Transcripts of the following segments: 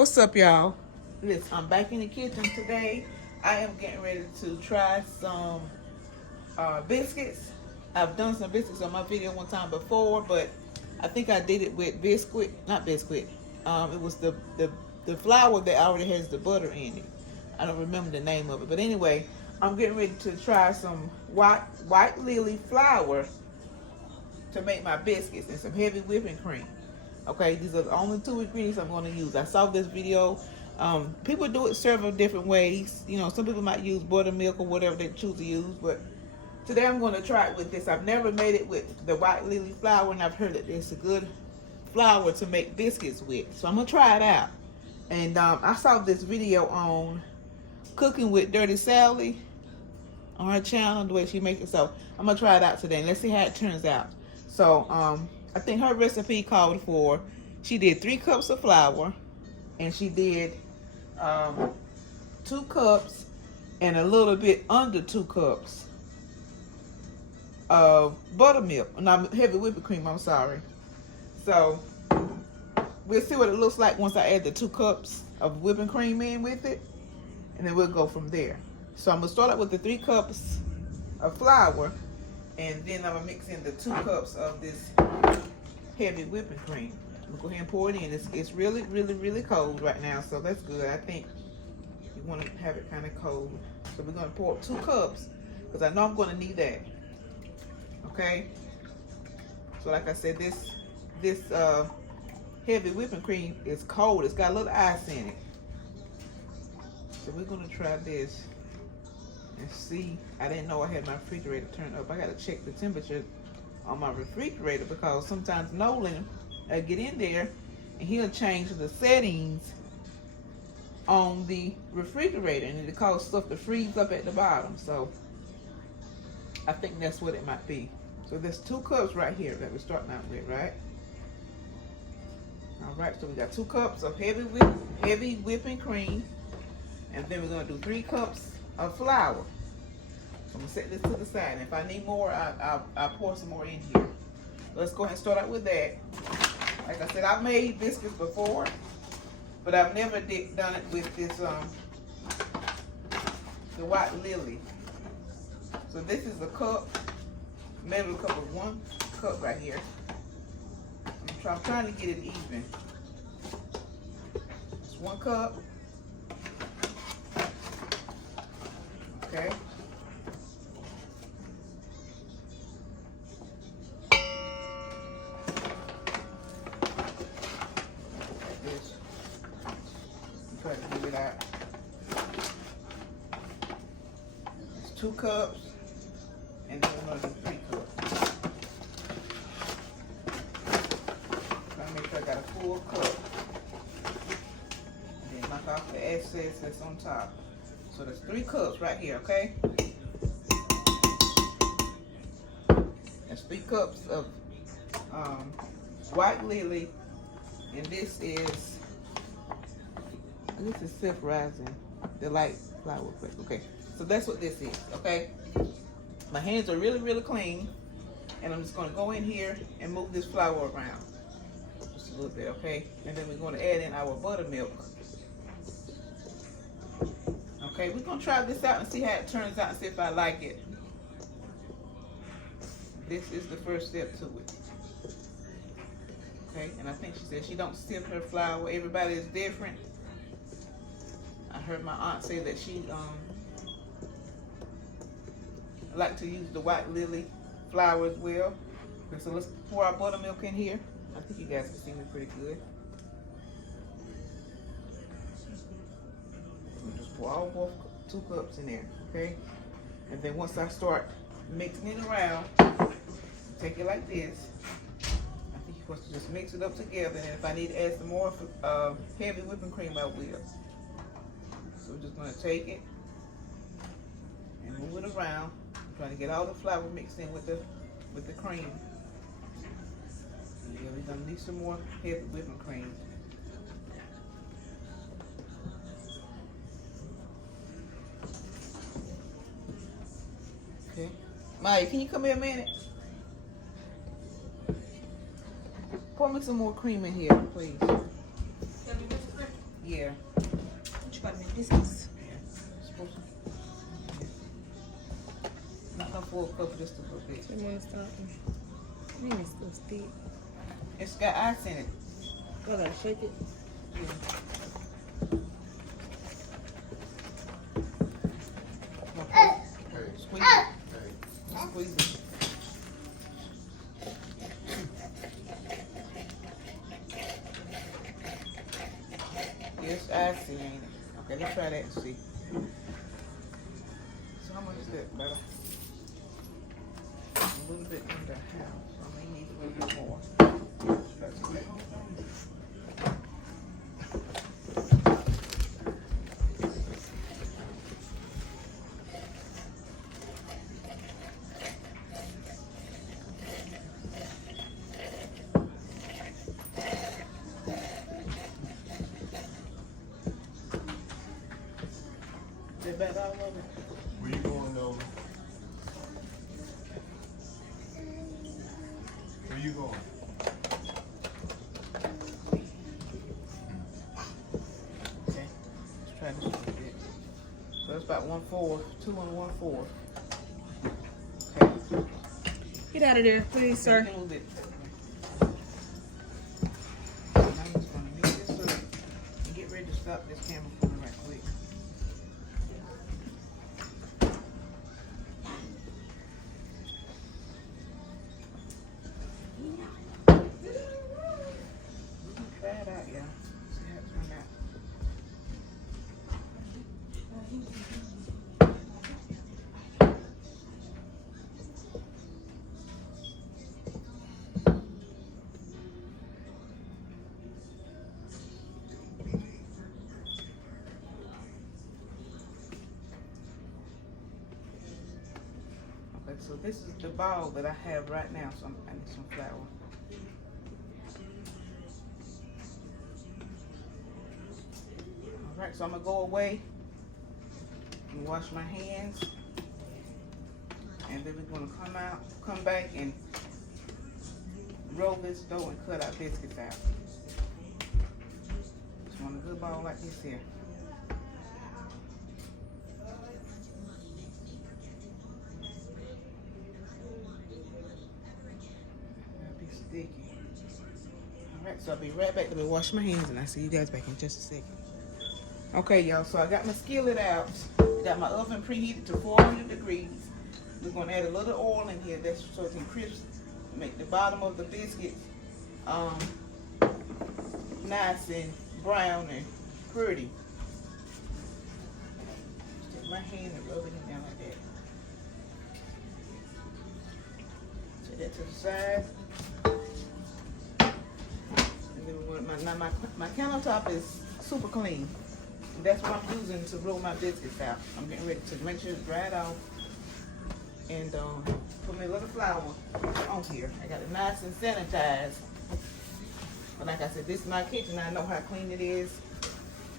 What's up, y'all? Listen, I'm back in the kitchen today. I am getting ready to try some biscuits. I've done some biscuits on my video one time before, but I think I did it with not biscuit. It was the flour that already has the butter in it. I don't remember the name of it, but anyway, I'm getting ready to try some white lily flour to make my biscuits and some heavy whipping cream. Okay, these are the only two ingredients I'm going to use. I saw this video. People do it several different ways. You know, some people might use buttermilk or whatever they choose to use, but today I'm going to try it with this. I've never made it with the white lily flour, and I've heard that it's a good flour to make biscuits with. So I'm going to try it out. And I saw this video on Cooking with Dirty Sally on her channel, the way she makes it. So I'm going to try it out today, and let's see how it turns out. So I think her recipe called for, she did 3 cups of flour, and she did 2 cups and a little bit under 2 cups of buttermilk, not heavy whipping cream, I'm sorry. So we'll see what it looks like once I add the 2 cups of whipping cream in with it, and then we'll go from there. So I'm gonna start out with the 3 cups of flour, and then I'm gonna mix in the 2 cups of this heavy whipping cream. I'm gonna go ahead and pour it in. It's really, really, really cold right now, so that's good. I think you want to have it kind of cold. So we're gonna pour 2 cups because I know I'm gonna need that. Okay. So like I said, this heavy whipping cream is cold. It's got a little ice in it. So we're gonna try this and see. I didn't know I had my refrigerator turned up. I gotta check the temperature on my refrigerator because sometimes Nolan get in there and he'll change the settings on the refrigerator, and it causes stuff to freeze up at the bottom. So I think that's what it might be. So there's 2 cups right here that we're starting out with, right? All right, so we got 2 cups of heavy whipping cream, and then we're gonna do 3 cups of flour. So I'm gonna set this to the side, and if I need more, I'll pour some more in here. Let's go ahead and start out with that. Like I said, I've made biscuits before, but I've never done it with this the white lily. So this is a cup, measure cup of 1 cup right here. I'm trying to get it even. It's 1 cup. Okay. Try to give it out. It's 2 cups, and then we're gonna do 3 cups. Try to make sure I got a full cup. And then knock off the excess that's on top. So there's 3 cups right here, okay? That's 3 cups of white lily, and this is self-rising, the light flour. Okay, so that's what this is, okay? My hands are really, really clean, and I'm just gonna go in here and move this flour around just a little bit, okay? And then we're gonna add in our buttermilk. Okay, we're gonna try this out and see how it turns out and see if I like it. This is the first step to it. Okay, and I think she said she don't sift her flour. Everybody is different. I heard my aunt say that she like to use the white lily flour as well. Okay, so let's pour our buttermilk in here. I think you guys can see me pretty good. We'll just pour all both 2 cups in there, okay? And then once I start mixing it around, take it like this. I think you're supposed to just mix it up together, and if I need to add some more heavy whipping cream, I will. So we're just gonna take it and move it around. I'm trying to get all the flour mixed in with the cream. Yeah, we're gonna need some more heavy whipping cream. Okay. Maya, can you come here a minute? Pour me some more cream in here, please. Yeah. biscuits. Supposed to. Not enough for a cup, just a little bit. You want to stop? I mean, it's still stick. It's got ice in it. I gotta shake it. Yeah. Squeeze it. Squeeze it. Yes, icy, ain't it? Okay, let's try that and see. So how much is that, brother? A little bit under half, so I may need a little bit more. Let's see that. Is that all of it? Where you going, Nova? Where you going? Okay, let's try this a little bit. So it's about 1/4, 2 and 1/4. Okay. Get out of there, please, A sir. little bit. I'm just gonna mix this up and get ready to stop this camera from right quick. Try it out, y'all. See how it turned out. Okay, so this is the ball that I have right now, so I need some flour. Alright, so I'm gonna go away and wash my hands. And then we're gonna come back and roll this dough and cut our biscuits out. Just want a good ball like this here. That'll be sticky. Alright, so I'll be right back. Let me wash my hands and I'll see you guys back in just a second. Okay, y'all, so I got my skillet out. Got my oven preheated to 400 degrees. We're gonna add a little oil in here that's so it can crisp, make the bottom of the biscuits nice and brown and pretty. Just take my hand and rub it down like that. Take that to the side. And then we're gonna, my countertop is super clean. And that's what I'm using to roll my biscuits out. I'm getting ready to make sure it's dried off. And put me a little flour on here. I got it nice and sanitized. But like I said, this is my kitchen. I know how clean it is.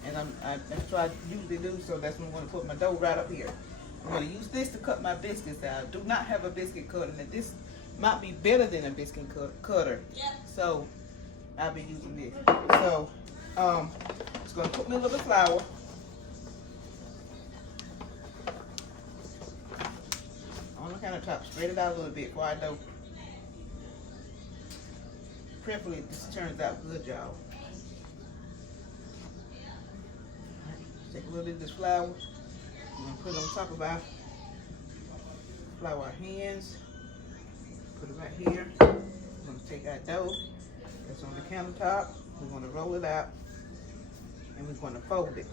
And that's what I usually do. So that's when I'm going to put my dough right up here. I'm going to use this to cut my biscuits out. I do not have a biscuit cutter. And this might be better than a biscuit cutter. So I'll be using this. So it's going to put me a little flour. On the countertop, spread it out a little bit before I do. Preferably this turns out good, y'all. Take a little bit of this flour. We're gonna put it on top of our flour hands. Put it right here. We're gonna take our dough that's on the countertop. We're gonna roll it out and we're gonna fold it.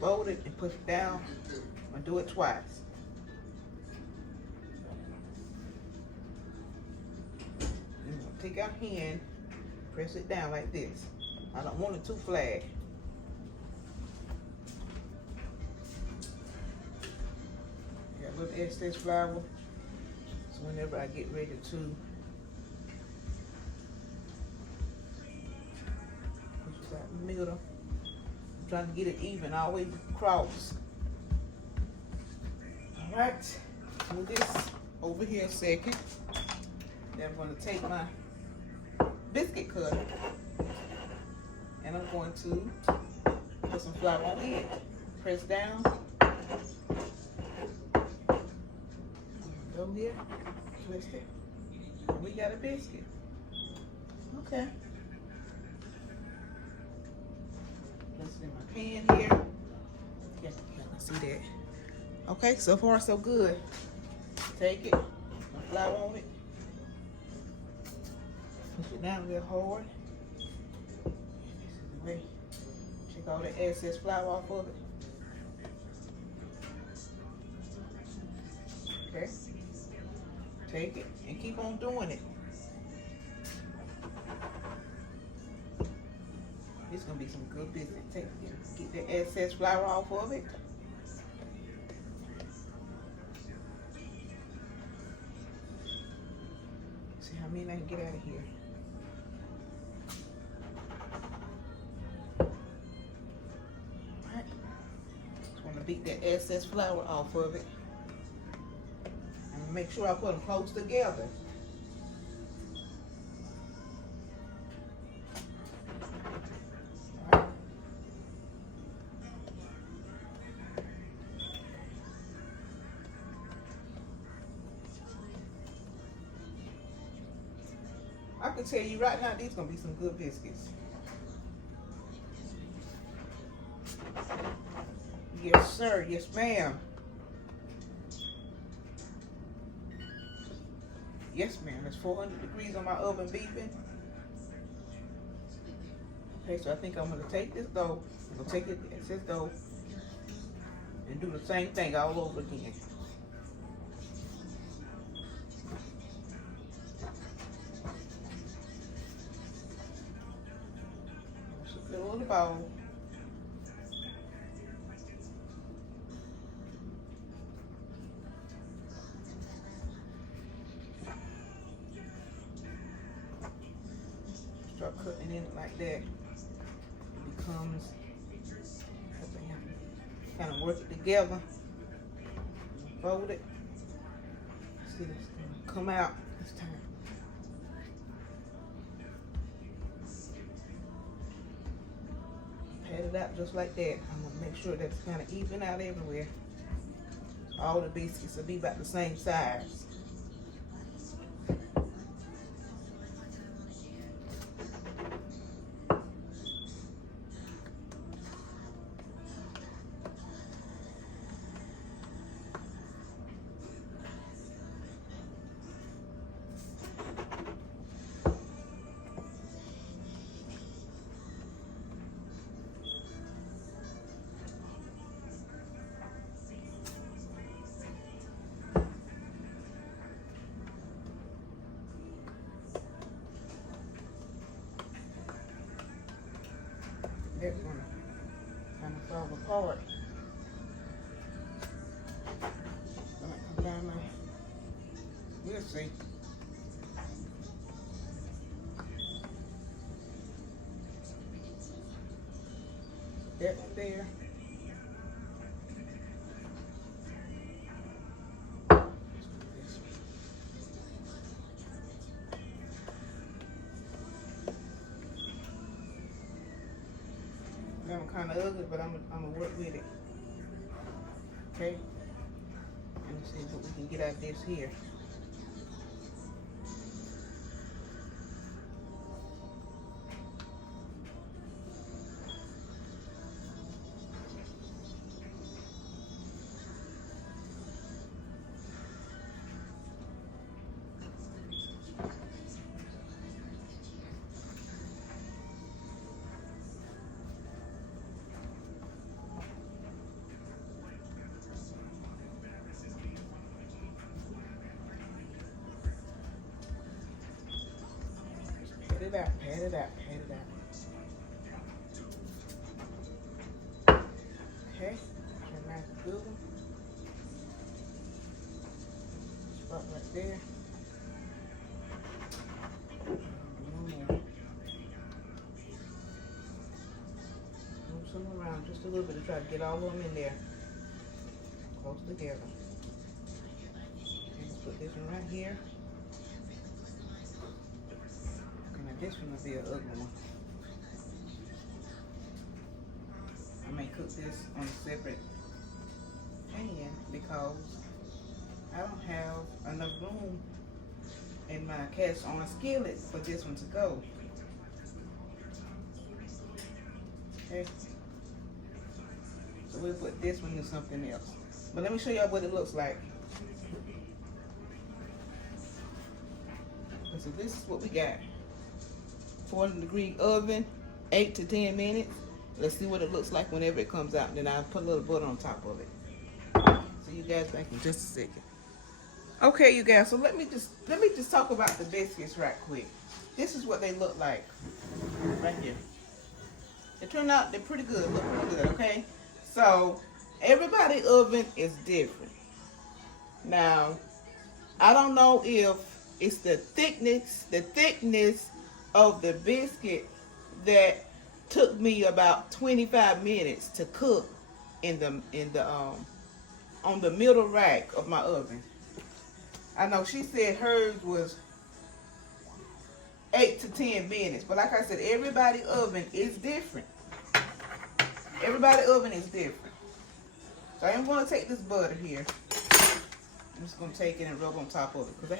Fold it and push it down. I'm gonna do it twice. Take our hand, press it down like this. I don't want it too flat. Got a little excess flour. So whenever I get ready to push it out in the middle, I'm trying to get it even all the way across. Alright, move this over here a second. Then I'm going to take my biscuit cutter and I'm going to put some flour on it. Press down. Go here. Twist it. And we got a biscuit. Okay. Let's in my pan here. Yeah, you can see that. Okay, so far so good. Take it, flour on it. Push it down real hard. This is the way. Take all the excess flour off of it. Okay. Take it and keep on doing it. It's gonna be some good biscuit. Get the excess flour off of it. See how many I can get out of here. Alright. Just want to beat the excess flour off of it. And make sure I put them close together. Alright. I can tell you right now, these gonna be some good biscuits. Yes, sir. Yes, ma'am. Yes, ma'am. It's 400 degrees on my oven beeping. Okay, so I think I'm gonna take this dough. I'm gonna take it, excess dough, and do the same thing all over again. Put it in the bowl. Start cutting in it like that. It becomes, kind of work it together. Fold it. See, it's gonna come out this time. Pat it out just like that. I'm gonna make sure that's kind of even out everywhere. All the biscuits will be about the same size. That's gonna kind of fall apart. I might come down there. We'll see. That one there. I'm kind of ugly, but I'm gonna work with it. Okay? And see what we can get out of this here. Pat it out, pat it out, pat it out. Okay, turn around the good one. Spot right there. Move some around just a little bit to try to get all of them in there. Close together. Okay, let's put this one right here. This one will be an ugly one. I may cook this on a separate pan because I don't have enough room in my cast iron skillet for this one to go. Okay. So we'll put this one in something else. But let me show y'all what it looks like. So this is what we got. 400-degree oven, 8 to 10 minutes. Let's see what it looks like whenever it comes out. Then I'll put a little butter on top of it. See you guys back in just a second. Okay, you guys. So let me just talk about the biscuits right quick. This is what they look like right here. They turn out, they're pretty good. Look pretty good. Okay. So everybody's oven is different. Now, I don't know if it's the thickness of the biscuit that took me about 25 minutes to cook on the middle rack of my oven. I know she said hers was 8 to 10 minutes, but like I said, everybody's oven is different. Everybody's oven is different. So I am going to take this butter here. I'm just going to take it and rub on top of it because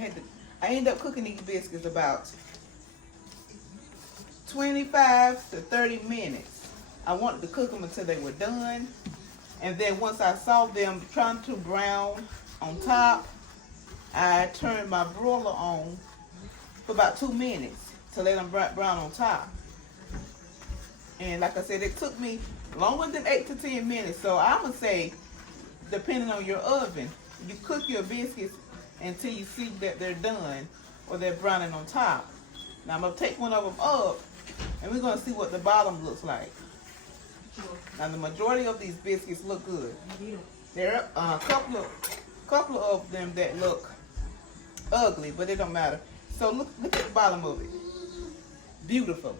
I ended up cooking these biscuits about 25 to 30 minutes. I wanted to cook them until they were done. And then once I saw them trying to brown on top, I turned my broiler on for about 2 minutes to let them brown on top. And like I said, it took me longer than 8 to 10 minutes. So I'm going to say, depending on your oven, you cook your biscuits until you see that they're done or they're browning on top. Now I'm going to take one of them up and we're going to see what the bottom looks like. Now the majority of these biscuits look good. There are a couple of them that look ugly, but it don't matter. So look at the bottom of it. Beautiful.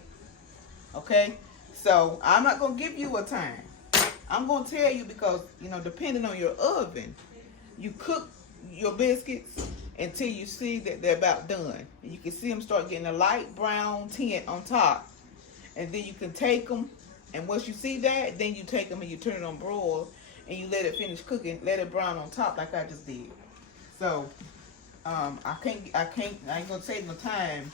Okay? So I'm not going to give you a time. I'm going to tell you because, you know, depending on your oven, you cook your biscuits until you see that they're about done. And you can see them start getting a light brown tint on top. And then you can take them, and once you see that, then you take them and you turn it on broil, and you let it finish cooking, let it brown on top like I just did. So, I ain't gonna save no time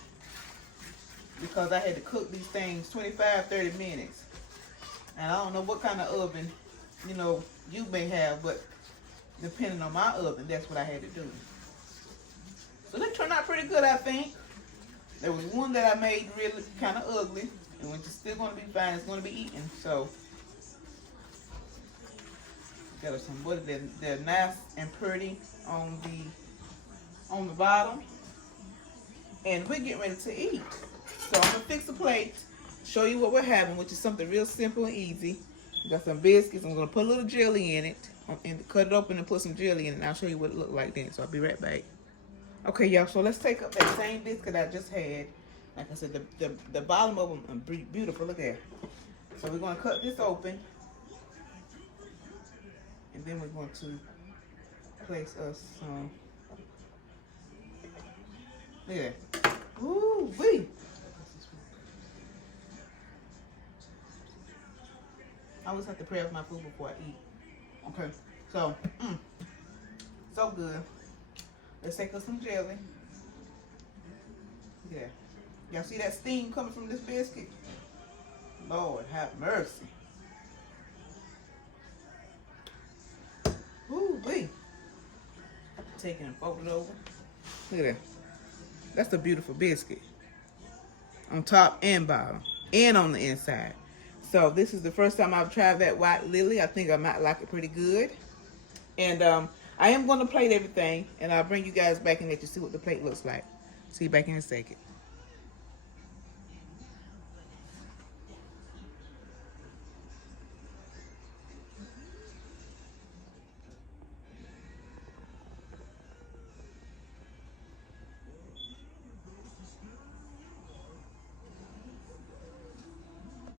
because I had to cook these things 25, 30 minutes. And I don't know what kind of oven, you know, you may have, but depending on my oven, that's what I had to do. So they turned out pretty good, I think. There was one that I made really kind of ugly, and which is still going to be fine. It's going to be eaten. So got us some butter. They're nice and pretty on the bottom, and we're getting ready to eat. So I'm gonna fix the plate, show you what we're having, which is something real simple and easy. We got some biscuits. I'm gonna put a little jelly in it and cut it open and put some jelly in it. And I'll show you what it looked like then. So I'll be right back. Okay, y'all. So let's take up that same biscuit I just had. Like I said, the bottom of them are beautiful. Look there. So we're gonna cut this open, and then we're going to place us some. Look at that. Ooh wee. I always have to pray with my food before I eat. Okay, so, so good. Let's take us some jelly. Yeah. Y'all see that steam coming from this biscuit? Lord, have mercy. Ooh, wee. Take it and fold it over. Look at that. That's a beautiful biscuit. On top and bottom. And on the inside. So this is the first time I've tried that white lily. I think I might like it pretty good. And I am going to plate everything. And I'll bring you guys back and let you see what the plate looks like. See you back in a second.